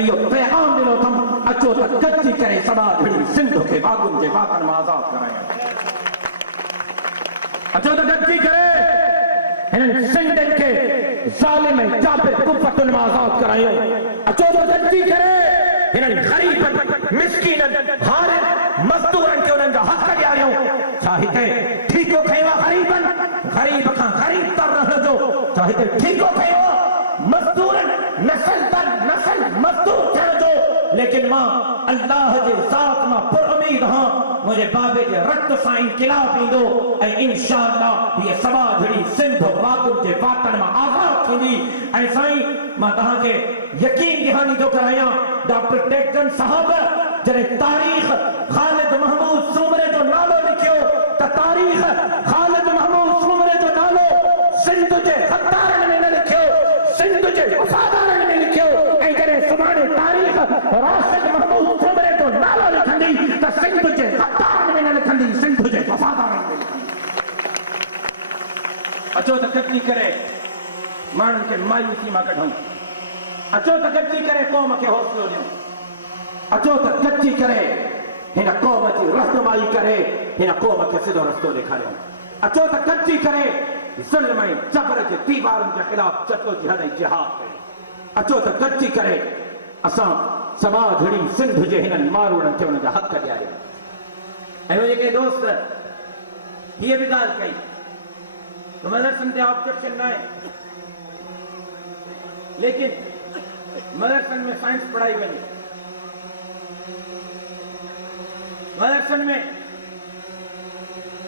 इहो पैगाम ॾिनो अथमि अचो त गॾिजी करे सभा झड़ी सिंध खे बागुनि जे वातनि मां आज़ाद करायूं। अचो त गॾिजी करे हिननि सिंधनि खे ज़ालिम ऐं जाबिर कुफ़तुनि मां आज़ाद करायूं। अचो त गॾिजी करे हिननि ग़रीबनि मिस्कीननि हारिन मज़दूरनि खे उन्हनि जा हक़ ॾियारियूं। छा हिते ठीको खयो आहे ग़रीबनि ग़रीब खां ग़रीब तर रहण जो? छा हिते ठीको खयो मज़दूरनि नस्ल मज़दूर थियण जो? लेकिन मां अल्लाह जे ज़ात मां पुरउमीद हां मुंहिंजे बाबे जे रत सां इनक़िलाब ईंदो ऐं इंशाअल्लाह हीअ सभा झड़ी सिंध वाकुनि जे वातनि मां आज़ाद थींदी। ऐं साईं मां तव्हांखे यकीन दहानी थो करायां डॉक्टर टेकचंद साहब जॾहिं तारीख़ ख़ालिद महमूद सूमरे जो नालो लिखियो त तारीख़ ख़ालिद महमूद सूमरे जो नालो सिंध जे ख़तारनि में न लिखियो, सिंध जे वफ़ादारनि में लिखियो। ऐं जॾहिं सुभाणे तारीख़ राशिद महमूद सूमरे जो नालो लिखंदी त सिंध जे ख़तारनि में न लिखंदी, सिंध जे वफ़ादारनि में लिखंदी। अचो त गॾिजी करे माण्हुनि खे मायूसी मां कढूं। अचो त गॾिजी करे क़ौम खे हौसलो ॾियूं। अचो त गॾिजी करे हिन क़ौम जी रहनुमाई करे हिन क़ौम खे सिधो रस्तो ॾेखारियूं। अचो त गॾिजी करे ज़ुल्म ऐं जबर जे दीवारनि जे ख़िलाफ़ जदोजहद ऐं जिहाद कयूं। अचो त गॾिजी करे असां सभा झड़ी सिंध जे हिननि मारूड़नि खे हुननि जा हक़ ॾियारियूं। ऐं उहे जेके दोस्त हीअ बि ॻाल्हि कई त मदरसनि ते ऑब्जेक्शन न आहे, लेकिन मदरसनि में साइंस पढ़ाई वञे, मदरसनि में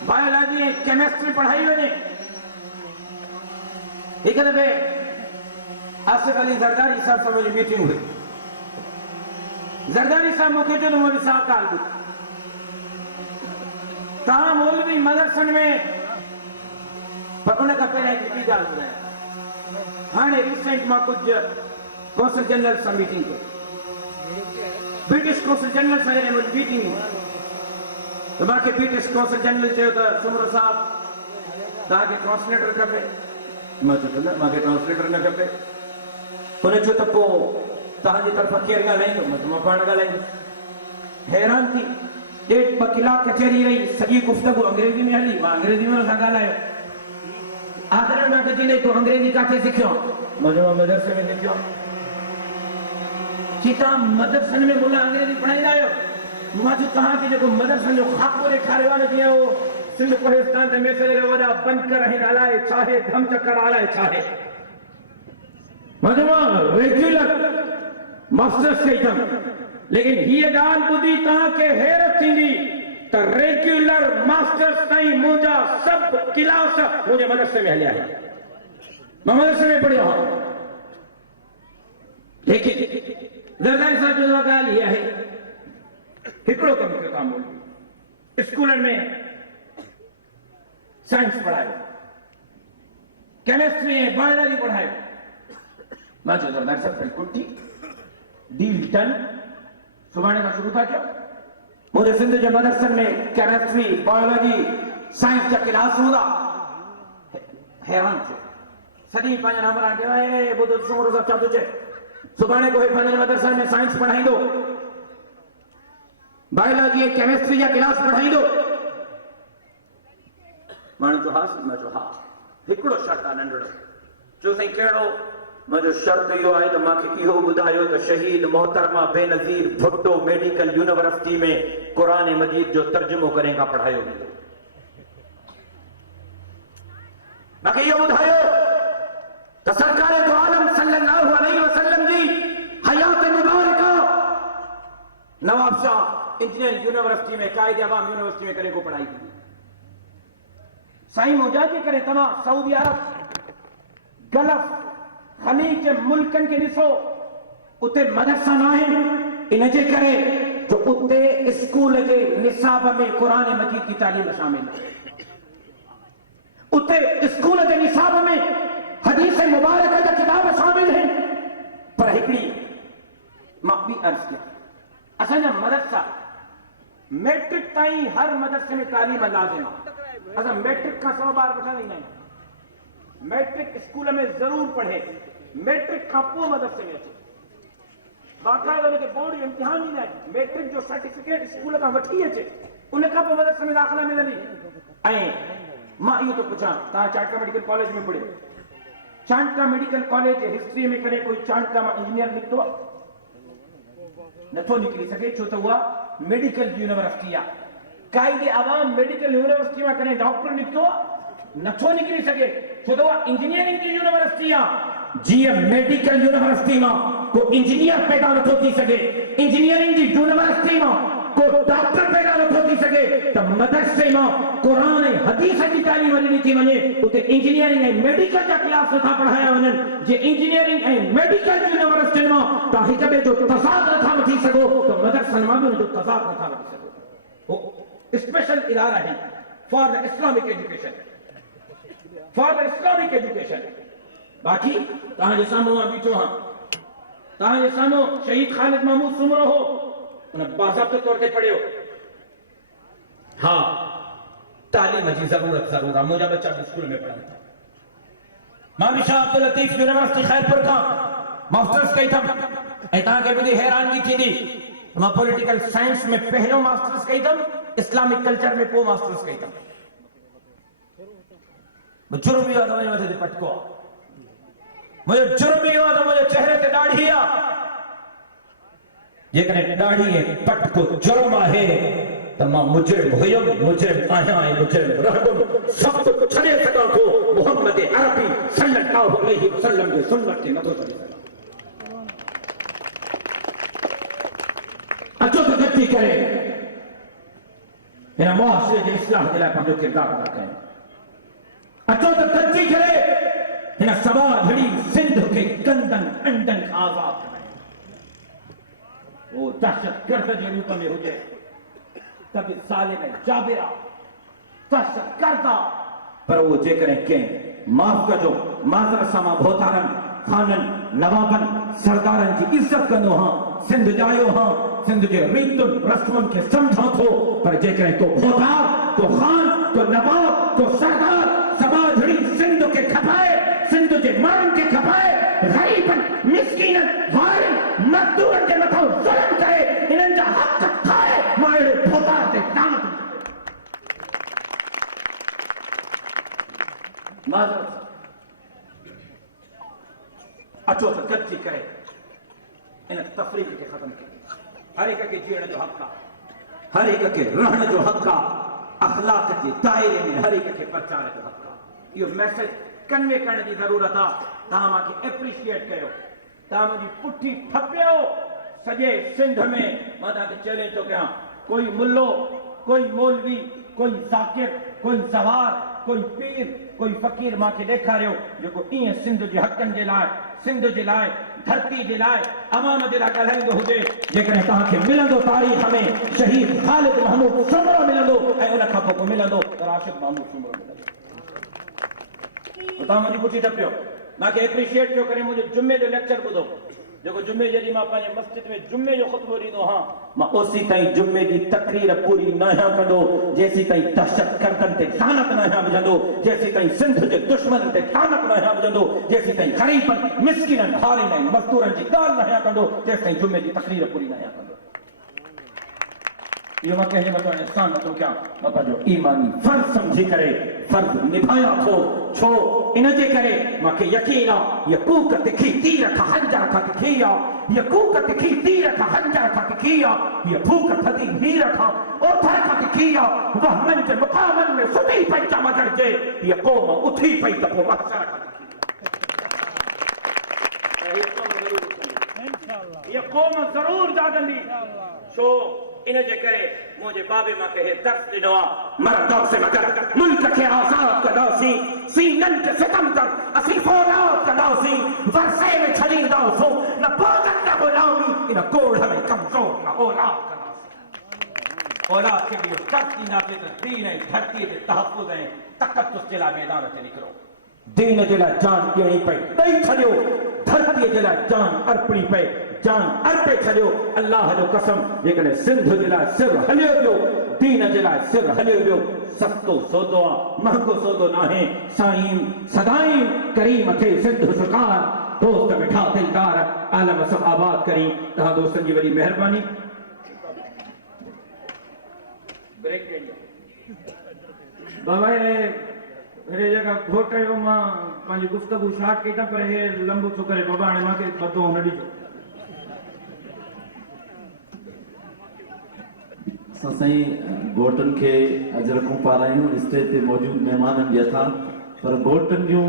बायोलॉजी ऐं केमिस्ट्री पढ़ाई वञे। हिकु दफ़े आसिफ अली ज़रदारी साहब सां मुंहिंजी मीटिंग हुई। ज़रदारी साहब मूंखे चयो त मूं ॾिसां ॻाल्हि ॿुध, तव्हां मौलवी मदरसनि में, पर उन खां पहिरियां हिकु ॿी ॻाल्हि ॿुधायां। हाणे रिसेंट मां कुझु कौंसिल जनरल सां मीटिंग कई, ब्रिटिश कौंसिल जनरल सां जॾहिं मुंहिंजी मीटिंग हुई त मूंखे ब्रिटिश कौंसिल जनरल चयो त सुमरो साहब तव्हांखे ट्रांसलेटर खपे? मां चयो न, मूंखे ट्रांसलेटर न खपे। हुन चयो त पोइ तव्हांजी तरफ़ां केरु ॻाल्हाईंदो? मां चयो मां पाण ॻाल्हाईंदुसि। हैरान थी 1.5 कलाक कचहरी रही, सॼी गुफ़्तगू अंग्रेजी में हली, मां अंग्रेजी में सां ॻाल्हायो। आख़िर में मूंखे चई तूं अंग्रेजी किथे सिखियो? मां चयो मां मदरसे में सिखियो। कि तव्हां मदरसनि में मुला अंग्रेजी पढ़ाईंदा आहियो? मां चयो तव्हांखे जेको मदरसनि जो ख़ाको ॾेखारियो आहे न, जीअं उहो सिंध पाकिस्तान ते मैसेज वॾा बनकर आहिनि, अलाए छा आहे, धम चकर अलाए छा आहे। मां चयो मां रेग्युलर मास्टर्स कई अथमि, लेकिन हीअ ॻाल्हि ॿुधी तव्हांखे हैरत थींदी त रेग्युलर मास्टर्स ताईं मुंहिंजा सभु क्लास मुंहिंजे मदरसे में हलिया आहिनि। मां मदरसे में पढ़ियो आहियां। लेकिन ज़रदारी साहब जो ॻाल्हि हीअ आहे, हिकिड़ो कमु कयो तव्हां मौलवी, स्कूलनि में साइंस पढ़ायो, केमिस्ट्री ऐं बायोलॉजी पढ़ायो। मां चयो ज़रदारी साहब बिल्कुलु ठीकु, डील डन, सुभाणे खां शुरू था कयो। मुंहिंजे सिंध जे मदरसनि में केमिस्ट्री बायोलॉजी साइंस जा क्लास हूंदा। हैरान थियो, सॼी पंहिंजा नंबर खे ॿुधो सुमरो साहब छा थो चए, सुभाणे कोई पंहिंजे मदरसनि में साइंस पढ़ाईंदो, बायोलॉजी ऐं केमिस्ट्री जा क्लास पढ़ाईंदो? माण्हू चयो हा। मां चयो हा, हिकिड़ो शर्त आहे नंढड़ो। चयो साईं कहिड़ो? मुंहिंजो शर्त इहो आहे त मूंखे इहो ॿुधायो त शहीद मोहतरमा बेनज़ीर भुट्टो मेडिकल यूनिवर्सिटी में क़ुरान मजीद जो तर्जुमो करे खां पढ़ायो वेंदो। मूंखे इहो ॿुधायो त सरकार दो आलम सल्लल्लाहु अलैहि वसल्लम जी हयात मुबारका नवाब शाह इंजीनियरिंग यूनिवर्सिटी में, कायद अवाम यूनिवर्सिटी में करे को पढ़ाई थी। साईं मुंहिंजा जे करे तव्हां सऊदी अरब, गल्फ, खलीज जे मुल्कनि खे ॾिसो, उते मदरसा न आहिनि, इन जे करे जो उते स्कूल जे निसाब में क़ुरान मजीद की तालीम शामिल है। उते स्कूल जे निसाब में हदीस मुबारक जा किताब शामिल हैं। पर हिकिड़ी मां ॿी अर्ज़ कयां, असांजा मदरसा मैट्रिक ताईं हर मदरसे में तालीम लाज़िम आहे। असां मैट्रिक खां सवा ॿार वठंदा ई न आहियूं। मैट्रिक स्कूल में ज़रूर पढ़े, मैट्रिक खां पोइ मदरसे में अचे। बाक़ाइदा उनखे बोर्ड जो इम्तिहान ॾींदा आहिनि, मैट्रिक जो सर्टिफिकेट स्कूल खां वठी अचे, उनखां पोइ मदरसे में दाख़िला मिलंदी। ऐं मां इहो थो पुछां, तव्हां चाणका मेडिकल कॉलेज में पढ़ियो, चाणका मेडिकल कॉलेज जे हिस्ट्री में कॾहिं कोई चाणका मां इंजीनियर निकितो आहे? नथो निकिरी सघे, छो त उहा मेडिकल यूनिवर्सिटी आहे। काइदे आवाम मेडिकल यूनिवर्सिटी में कॾहिं डॉक्टर निकितो आहे? नथो निकिरी सघे, छो त उहा इंजीनियरिंग जी यूनिवर्सिटी आहे। जीअं मेडिकल यूनिवर्सिटी मां को इंजीनियर पैदा नथो थी सघे, इंजीनियरिंग जी यूनिवर्सिटी मां को डॉक्टर पैदा नथो थी सघे, त मदरसे मां कुरान ऐं हदीस जी तालीम वञणी थी वञे, उते इंजीनियरिंग ऐं मेडिकल जा क्लास नथा पढ़ाया वञनि। जे इंजीनियरिंग ऐं मेडिकल यूनिवर्सिटी मां तव्हां हिक ॿिए जो तज़ाद नथा वठी सघो, त मदरसनि मां बि हुनजो तज़ाद नथा वठी सघो। स्पेशल इदारा है for the Islamic education, for the Islamic education. बाक़ी तव्हांजे साम्हूं मां बीठो हां, तव्हांजे साम्हूं शहीद ख़ालिद महमूद सुमरो हो, उन बाज़ाब्ते तौर ते पढ़ियो। हाँ, तालीम जी ज़रूरत ज़रूर आहे, मुंहिंजा बच्चा बि स्कूल में पढ़नि था। मां बि शाह अब्दुल लतीफ़ यूनिवर्सिटी खैरपुर खां मास्टर्स कई अथमि, ऐं तव्हांखे ॿुधी हैरानगी थींदी, मां पॉलिटिकल साइंस में पहिरियों मास्टर्स कई अथमि, इस्लामिक कल्चर में पोइ मास्टर्स कई अथमि। जुर्म इहो आहे त मुंहिंजे मथे ते पटको आहे, मुंहिंजो जुर्म इहो आहे त मुंहिंजे चहिरे ते ॾाढ़ी आहे। जेकॾहिं ॾाढ़ी ऐं पटको जुर्म आहे त मां मुजरिम हुयुमि, मुजरिम आहियां ऐं मुजरिम रहंदुमि। सभु कुझु छॾे सघां थो, मुहम्मद अरबी सल्लल्लाहु अलैहि वसल्लम जे सुन्नत खे नथो छॾे सघां। अचो त गॾिजी करे हिन मुआशरे जे इस्लाह जे लाइ पंहिंजो किरदारु अदा कयूं। अचो त गॾिजी करे हिन सवा घड़ी सिंध खे गंदनि अंडनि खां आज़ाद करायूं। वो दहशतगर्द जे रूप में हुजे त बि ज़ालिम जाबिरा दहशतगर्द आहे, पर उहो जेकॾहिं कंहिं माफ़ कजो माज़रत सां मां भोतारनि खाननि नवाबनि सरदारनि जी इज़त कंदो हां, सिंध जायो हां, सिंध जे रीतुनि रस्मुनि खे सम्झां थो, पर जेकॾहिं को भोतार, को खान, को नवाब, को सरदार समाजड़ी सिंध खे खपाए, सिंध जे माण्हुनि खे खपाए, ग़रीबनि मिस्कीननि हारियुनि मज़दूरनि जे मथां ज़ुल्म करे इन्हनि जा हक़ खाए, मां अहिड़े भोतार ते लानत माज़रत। अचो त गॾिजी करे इन तफ़रीक़ खे ख़त्म कयूं। हर एक खे जीअण जो हक़ आहे, हर एक खे रहण जो हक़ आहे, अख़लाक़ जे दायरे में हर एक खे प्रचार जो हक़ आहे। इहो मैसेज कन्वे करण जी ज़रूरत आहे। तव्हां मूंखे एप्रिशिएट कयो, तव्हां मुंहिंजी पुठी ठपियो। सॼे सिंध में मां तव्हांखे चैलेंज थो कयां, कोई मुल्लो, कोई मौलवी, कोई ज़ाकिर, कोई ज़वार, कोई पीर, कोई फ़कीर मूंखे ॾेखारियो जेको ईअं सिंध जे हक़नि जे लाइ, सिंध जे लाइ, धरती जे लाइ, अवाम जे लाइ ॻाल्हाईंदो हुजे। जेकॾहिं तव्हांखे मिलंदो तारीख़ में शहीद ख़ालिद महमूद सुमरो मिलंदो, ऐं उन खां पोइ मिलंदो राशिद महमूद सुमरो मिलंदो। तव्हां मुंहिंजी पुठी टपियो, मूंखे एप्रिशिएट पियो करे। मुंहिंजो जुमे जो लेक्चर ॿुधो, जेको जुमे जॾहिं मां पंहिंजे मस्जिद में जुमे जो ख़ुतबो ॾींदो हां, मां ओसी ताईं जुमे जी तक़रीर पूरी न आहियां कंदो जेसीं ताईं दहशतगर्दनि ते लानत न आहियां विझंदो, जेसीं ताईं सिंध जे दुश्मननि ते लानत न आहियां विझंदो, जेसीं ताईं ग़रीबनि मिस्किननि हारियुनि ऐं मज़दूरनि जी ॻाल्हि न आहियां कंदो, तेसीं ताईं जुमे जी तक़रीर पूरी न आहियां कंदो। इहो मां कंहिंजे मथां एहसान नथो कयां, मां पंहिंजो ईमानी फर्ज़ सम्झी करे फर्ज़ निभायां थो। छो इनजे करे मूंखे यकीन आहे, यकूक तिखी तीर खां हंजर खां तिखी आहे, यकूक तिखी तीर खां हंजर खां तिखी आहे, हीअ भूख थधी हीर खां ओथर खां तिखी आहे। वहमनि जे मुक़ामनि में सुम्ही पई चमकड़जे, हीअ क़ौम उथी पई त पोइ महशर खां तिखी। हीअ क़ौम ज़रूर जाॻंदी। छो इनजे करे मुंहिंजे बाबे मूंखे हे दर्स ॾिनो आहे, मर्दों से मगर मुल्क खे आज़ाद कंदासीं, सीननि खे सितम कर असीं फौलाद कंदासीं, वरसे में छॾींदासीं न पोगन न गुलामी, इन कोढ़ में कमज़ोर न औलाद कंदासीं। औलाद खे बि दर्स ॾींदासीं त दीन ऐं धरतीअ जे तहफ़ुज़ ऐं तक़द्दुस जे लाइ मैदान ते निकिरो। दीन जे लाइ जान ॾियणी पई, ॾेई छॾियो। धरतीअ जे लाइ जान अर्पणी पई, जान अर्पे छॾियो। अल्लाह जो कसम, जेकॾहिं सिंध जे लाइ सिर हलियो वियो, दीन जे लाइ सिर हलियो वियो, सस्तो सौदो आहे, महांगो सौदो न आहे। साईं सदाईं करीम थे सिंध सरकार, दोस्त मिठा दिलदार आलम सब आबाद करी तहां दोस्तन जी वरी मेहरबानी ब्रेक बाबा अरे जगह घोट मां पंहिंजी गुफ्तगू शार्ट कई था पर हे लंबो थो करे बाबा हाणे मूंखे पतो न ॾिजो असां साईं घोटनि खे अजरकूं पारायूं स्टेज ते मौजूद महिमाननि जे हथां पर घोटनि जूं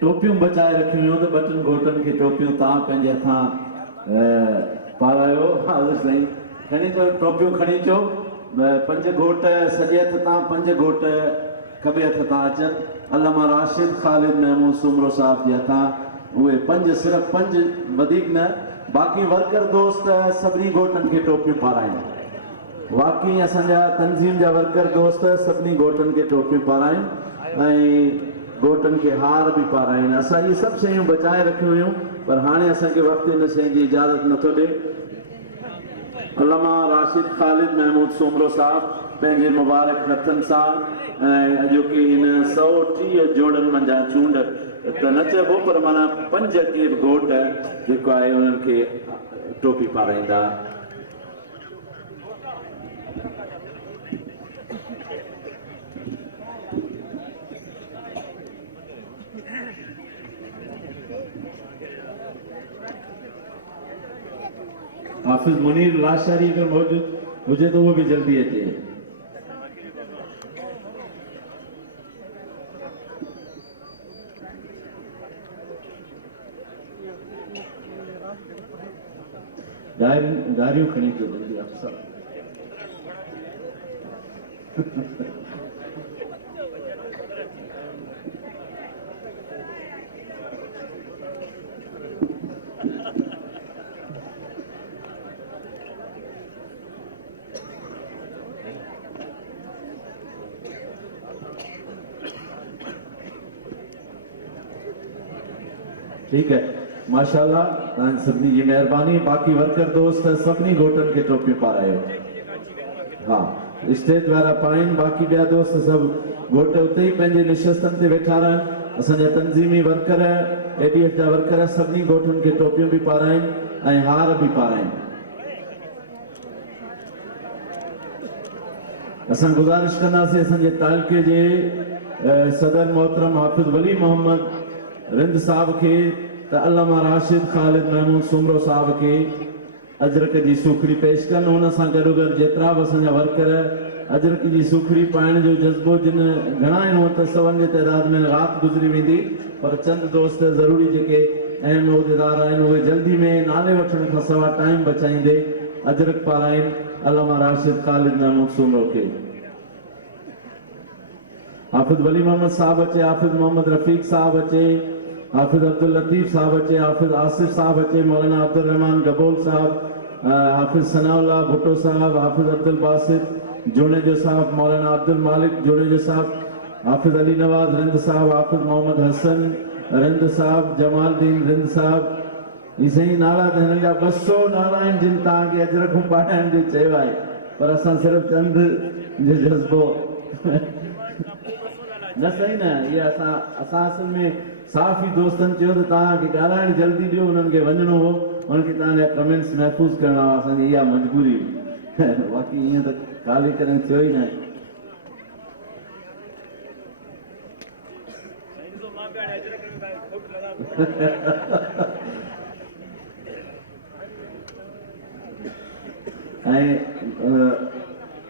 टोपियूं बचाए रखियूं हुयूं त ॿ टिनि घोटनि खे टोपियूं तव्हां पंहिंजे हथां पारायो हाज़िर साईं खणी अचो टोपियूं खणी अचो 5 घोट सॼे हथ तां 5 घोट खॿे हथ तां अचनि अल्लामा राशिद ख़ालिद महमूद सुमरो साहिब जे हथां उहे 5 सिर्फ़ु 5 वधीक न बाक़ी वर्कर दोस्त सभिनी घोटनि खे टोपियूं पारायूं वाकई असांजा तंज़ीम जा वर्कर दोस्त सभिनी घोटनि खे टोपियूं पारायूं ऐं घोटनि खे हार बि पारायूं असां इहे सभु शयूं बचाए रखियूं हुयूं पर हाणे असांखे वक़्तु हिन शइ जी इजाज़त नथो ॾिए अल्लामा राशिद ख़ालिद महमूद सुमरो साहिब पंहिंजे मुबारक हथनि सां ऐं अॼोकी हिन 130 जोड़नि मंझां चूंड त न चइबो पर माना 5 के घोट जेको आहे उन्हनि खे टोपी पाराईंदा हाफिज मुनीर लाशारी अगर मौजूद हुजे तो वो भी जल्दी अचे दारियों खड़ी तो जल्दी अफसर ठीक है माशाल्लाह सभिनी जी मेहरबानी बाक़ी वर्कर दोस्त सभिनी घोटनि खे टोपियूं पारायो हाँ स्टेज वारा पाइनि बाक़ी ॿिया दोस्त सभु घोट उते ई पंहिंजे निशस्तनि ते वेठा रहनि असांजा तंज़ीमी वर्कर एडीएफ जा वर्कर सभिनी घोटनि खे टोपियूं बि पाराइनि ऐं हार बि पाराइनि असां गुज़ारिश कंदासीं असांजे तालुके जे सदर मोहतरम हाफ़िज़ वली मोहम्मद रिंद साहब के अल्लामा राशिद ख़ालिद महमूद सुमरो साहब के अजरक जी सूखड़ी पेश कन उन सां गॾोगॾु जेतिरा बि असांजा वर्कर अजरक जी सूखड़ी पाइण जो जज़्बो जिन घणा आहिनि हूअं त सवनि जे तइदाद में राति गुज़री वेंदी पर चंद दोस्त ज़रूरी जेके अहम उहिदेदार आहिनि उहे जल्दी में नाले वठण खां सवाइ टाइम बचाईंदे अजरक पाराइनि अल्लामा राशिद ख़ालिद महमूद सुमरो के हाफिज वली मोहम्मद साहब अचे हाफिज मोहम्मद रफीक साहब अचे हाफिज अब्दुल लतीफ साहब अचे हाफिज आसिफ साहब अचे मौलाना अब्दुल रहमान गबोल साहब हाफिज सनाउल्लाह भुट्टो साहब हाफिज अब्दुल बासित जोड़ेजो साहब मौलाना अब्दुल मालिक जोड़ेजो साहब हाफिज अली नवाज रिंद साहब हाफिज मोहम्मद हसन रिंद साहब जमालदीन रिंद साहब इहे नाला त हिननि जा 200 नाला आहिनि जिन तव्हांखे अजरकूं पाइण जो चयो आहे पर असां सिर्फ़ु चंद जो जज़्बो न सही न ये असां असल में साफ़ ई दोस्तनि चयो त तव्हांखे ॻाल्हाइण जल्दी ॾियो उन्हनि खे वञिणो हो उन्हनि खे तव्हांजा कमेंट्स महफ़ूज़ करणा हुआ असांजी इहा मजबूरी बाक़ी ईअं त ॻाल्हि करणु थियो ई न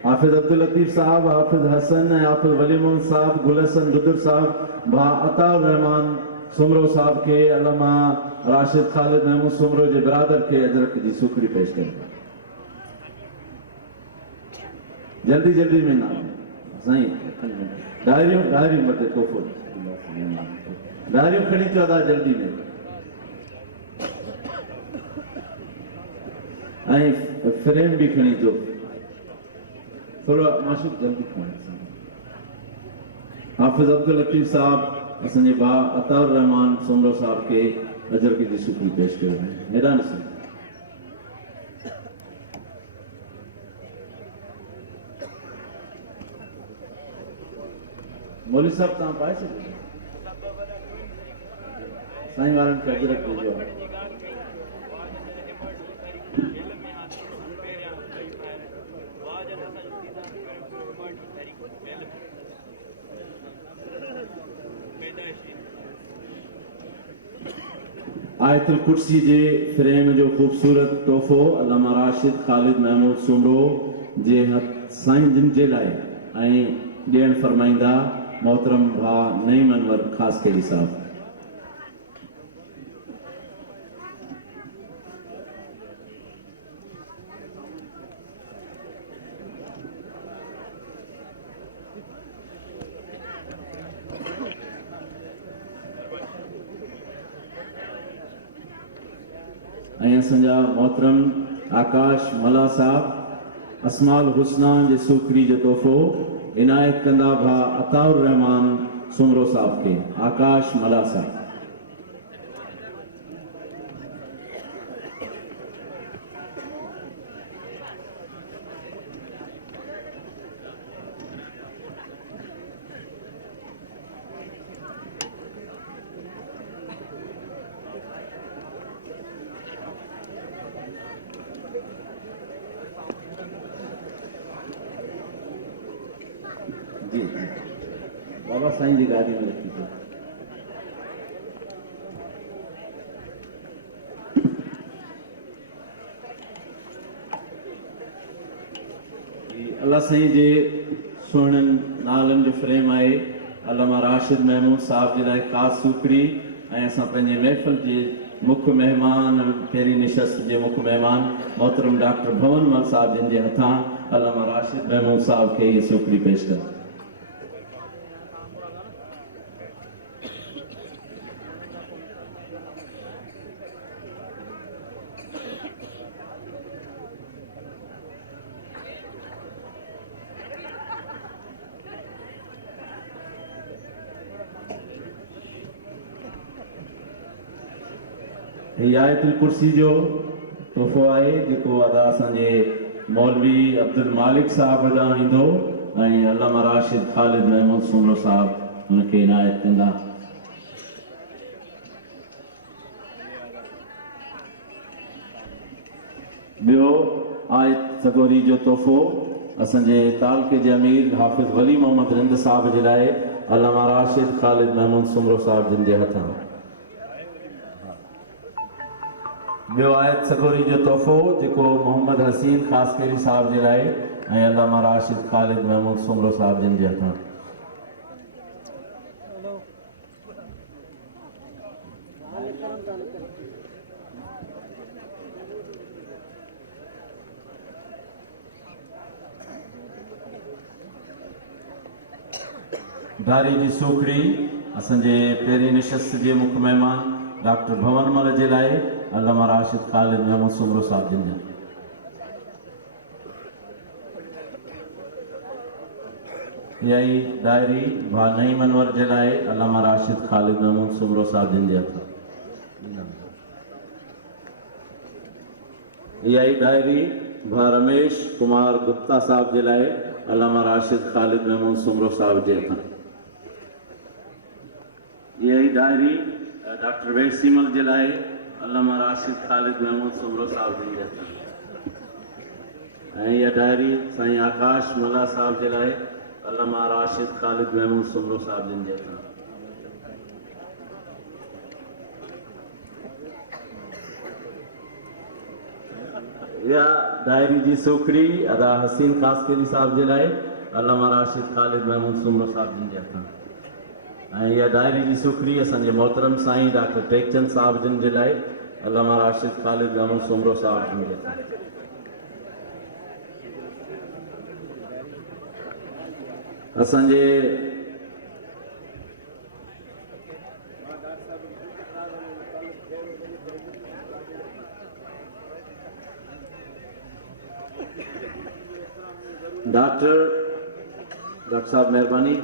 हाफिज अब्दुल लतीफ साहब हाफिज हसन हाफिज वली मोहम्मद साहब गुल हसन दुदुर साहब भा अताउर रहमान सुमरो साहब के अल्लामा राशिद ख़ालिद महमूद सुमरो जे बिरादर के अजरक जी सूखड़ी पेश करें जल्दी जल्दी में ना सही डायरियों मत तोहफो डायरियों खड़ी चो था जल्दी में फ्रेम भी खड़ी चो थोड़ा माशूक जल्दी हाफिज अब्दुल लतीफ साहब असंजे बा अताउर रहमान सुमरो साहब के अजर की सूखड़ी पेश कयो मैदान से मौलवी साहब तव्हां पाए सघो साईं वारनि खे अजरक ॾिजो आहे। आयतुल कुर्सी जे फ्रेम जो खूबसूरत तोहफ़ो अल्लामा राशिद ख़ालिद महमूद सुमरो जे हथ साईं जिन जे लाइ ऐं ॾियणु फरमाईंदा मोहतरम भाउ नईम अनवर ख़ासकेरी साहब। ऐं असांजा मोहतरम आकाश मला साहब असमाल हुस्ना जे सूखड़ी जो तोहफ़ो इनायत कंदा भा अताउर रहमान सुमरो साहब के। आकाश मला साहब। जी बाबा साईं जी गाड़ी में रखी थी। अल्लाह साईं जे सुहिणनि नालनि जो फ्रेम आहे अल्लामा राशिद महमूद साहब जे लाइ ख़ासि सूखड़ी ऐं असां पंहिंजे महफ़िल जे मुख्य मेहमान पहिरीं निशस्त जे मुख्य मेहमान मोहतरम डॉक्टर भवन मल साहब जिन जे हथां अल्लामा राशिद महमूद साहब खे इहे सूखड़ी पेश कनि। आयतुल कुर्सी जो तोहफ़ो आहे जेको अदा असांजे मौलवी अब्दुल मालिक साहब ॾांहुं ईंदो ऐं अल्लामा राशिद ख़ालिद महमूद सुमरो साहब हुनखे इनायत कंदा। ॿियो आयत सगोरी जो तोहफ़ो असांजे तालके जे अमीर हाफ़िज़ वली मोहम्मद रिंद साहब जे लाइ अल्लामा राशिद ख़ालिद महमूद सुमरो साहब जिन जे हथां। ॿियो आयत सगोरी जो तोहफ़ो जेको मोहम्मद हसीन ख़ासकेरी साहब जे लाइ ऐं अल्लामा राशिद ख़ालिद महमूद सुमरो साहब जिन जे हथां। धारी जी सूखड़ी असांजे पहिरीं निशस्त जे मुख्य मेहमान डॉक्टर भवन मल जे लाइ अल्लामा राशिद ख़ालिद महमूद सुमरो साहब जिन जा। इहा ई डायरी भा नईम अनवर जे लाइ अल्लामा राशिद ख़ालिद महमूद सुमरो साहब जिन जे हथां। इहा ई डायरी भा रमेश कुमार गुप्ता साहब जे लाइ अल्लामा राशिद ख़ालिद महमूद सुमरो साहब जे हथां। इहा ई डायरी डॉक्टर वैसीमल जे लाइ अल्लामा राशिद ख़ालिद महमूद सुमरो साहब जिन जे हथां। ऐं इहा डायरी साईं आकाश मला साहब जे लाइ अल्लामा राशिद ख़ालिद महमूद सुमरो साहब जिन जे हथां। इहा डायरी जी सूखड़ी अदा हसीन ख़ासकेरी साहब जे लाइ अल्लामा राशिद ख़ालिद महमूद सुमरो साहब जिन जे हथां। ऐं इहा डायरी जी सूखड़ी असांजे मोहतरम साईं डॉक्टर टेकचंद साहब जिन जे लाइ अल्लामा राशिद ख़ालिद महमूद सुमरो साहब जिन जे हथां। असांजे डॉक्टर साहब मेहरबानी।